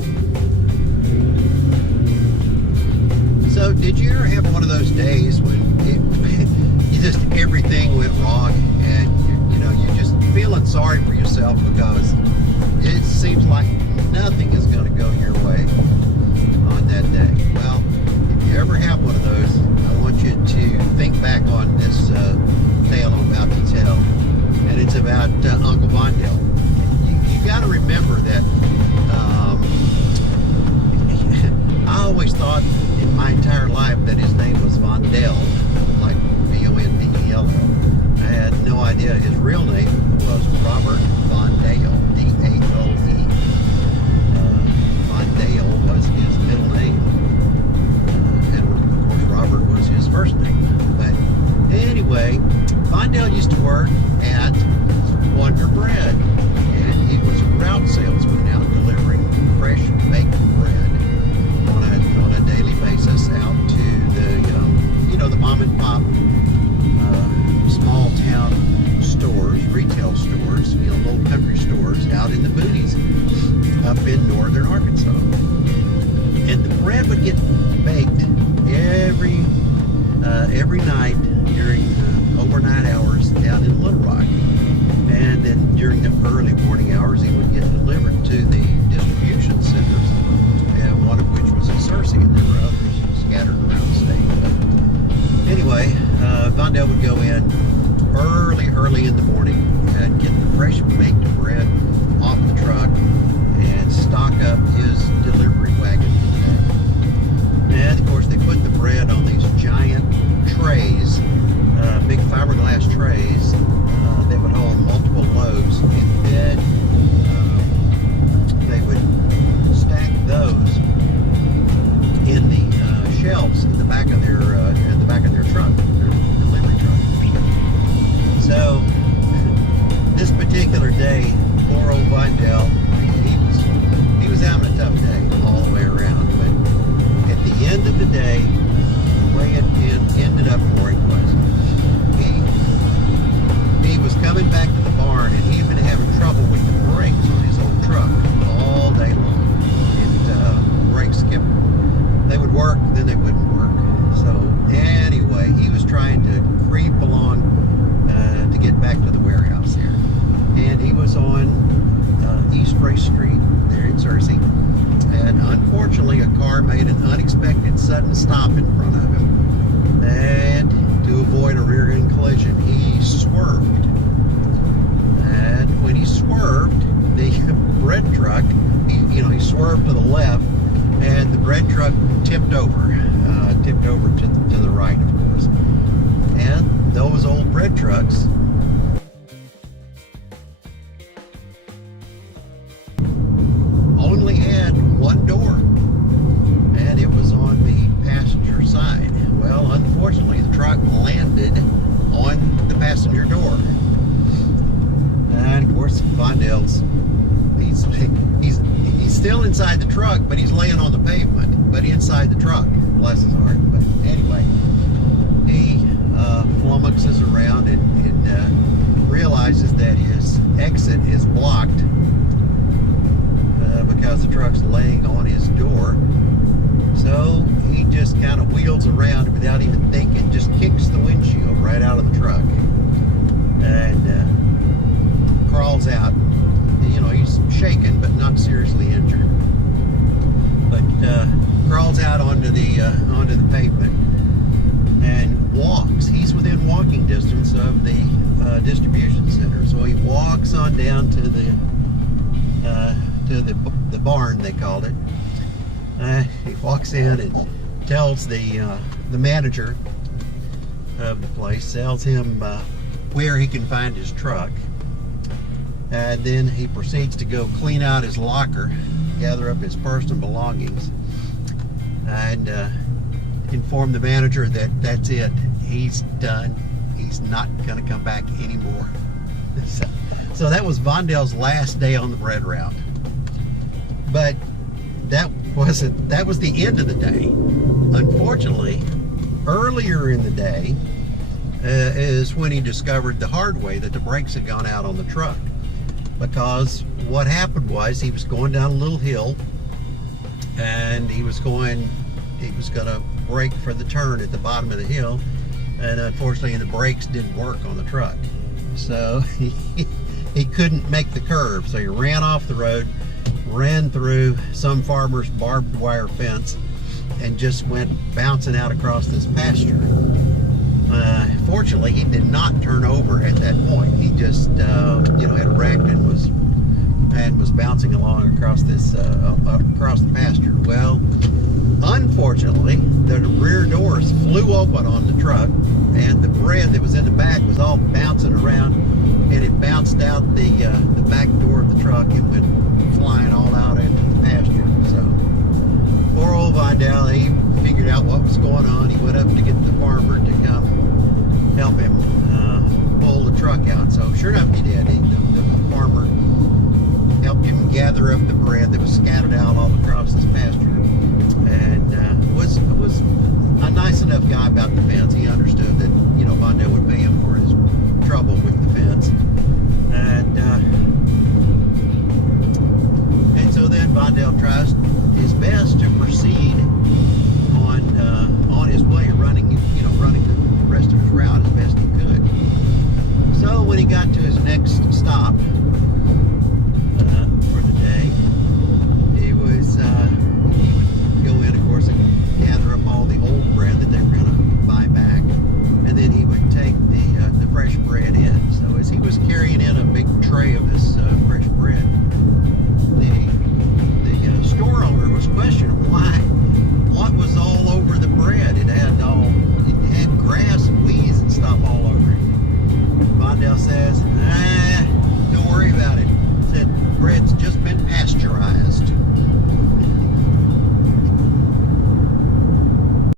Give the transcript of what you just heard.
go. So, did you ever have one of those days when everything went wrong, and you're just feeling sorry for yourself because it seems like nothing is going to go your way on that day? Well, if you ever have one of those, I want you to think back on this tale I'm about to tell, and it's about Uncle Vondel. You got to remember that I always thought in my entire life that his name was Vondel, like Vondel. I had no idea his real name was Robert Vondel, D-A-L-E. Vondel was his middle name, and of course Robert was his first name. But anyway, Vondel used to work at Wonder Bread, and he was a route salesman out delivering fresh baked bread on a daily basis out to the the mom and pop small town stores, retail stores, little country stores out in the boonies up in northern Arkansas. And the bread would get baked every night during overnight hours down in Little Rock. And then during the early morning hours, he would get delivered to the distribution centers, one of which was in Searcy, and there were others scattered around the state. But anyway, Vondel would go in early in the morning and get the fresh baked bread off the truck and stock up his delivery wagon for the day. And of course, they put the bread on these giant trays, big fiberglass trays that would hold multiple loaves, and then they would stack those in the shelves in the back of their truck, their delivery truck. So this particular day, poor old Vondel, he was having a tough day all the way around. But at the end of the day, the way it ended up for him was he was coming back to the barn, and he'd been having trouble with the brakes on his old truck all day long. Brakes they would work, then they wouldn't work. So anyway, he was trying to creep along to get back to the warehouse there. And he was on East Race Street there in Searcy. And unfortunately, a car made an unexpected sudden stop in front of him. And to avoid a rear-end collision, he swerved. And when he swerved, the bread truck, he swerved to the left, and the bread truck tipped over to the right, of course. And those old bread trucks only had one door, and it was on the passenger side. Well, unfortunately, the truck landed on the passenger door. And of course, Vondel's he's still inside the truck, but he's laying on the pavement, but inside the truck, bless his heart. But anyway, he flummoxes around and realizes that his exit is blocked because the truck's laying on his door. So he just kind of wheels around without even thinking, just kicks the windshield right out of the truck and crawls out. He's shaken but not seriously injured, but crawls out onto the pavement and walks. He's within walking distance of the distribution center, so he walks on down to the barn, they called it. He walks in and tells the manager of the place, tells him where he can find his truck. And then he proceeds to go clean out his locker, gather up his personal belongings, and inform the manager that that's it. He's done. He's not going to come back anymore. So that was Vondel's last day on the bread route. But that was the end of the day. Unfortunately, earlier in the day is when he discovered the hard way that the brakes had gone out on the truck. Because what happened was he was going down a little hill and he was going to brake for the turn at the bottom of the hill, and unfortunately the brakes didn't work on the truck, so he couldn't make the curve. So he ran off the road, ran through some farmer's barbed wire fence, and just went bouncing out across this pasture. Fortunately, he did not turn over at that point. He just had wrecked and was bouncing along across this across the pasture. Well, unfortunately, the rear doors flew open on the truck, and the bread that was in the back was all bouncing around, and it bounced out the back door of the truck and went flying all out into the pasture. So poor old Vondell, he figured out what was going on. He went up to get the farmer to come help him pull the truck out. So sure enough, he did. The farmer helped him gather up the bread that was scattered out all across this pasture, and was a nice enough guy about the fence. He understood that Vondell would pay him for his trouble with the fence, and so then Vondell tries his best to proceed on his way, running the rest of his route as best he could. So when he got to his next stop for the day,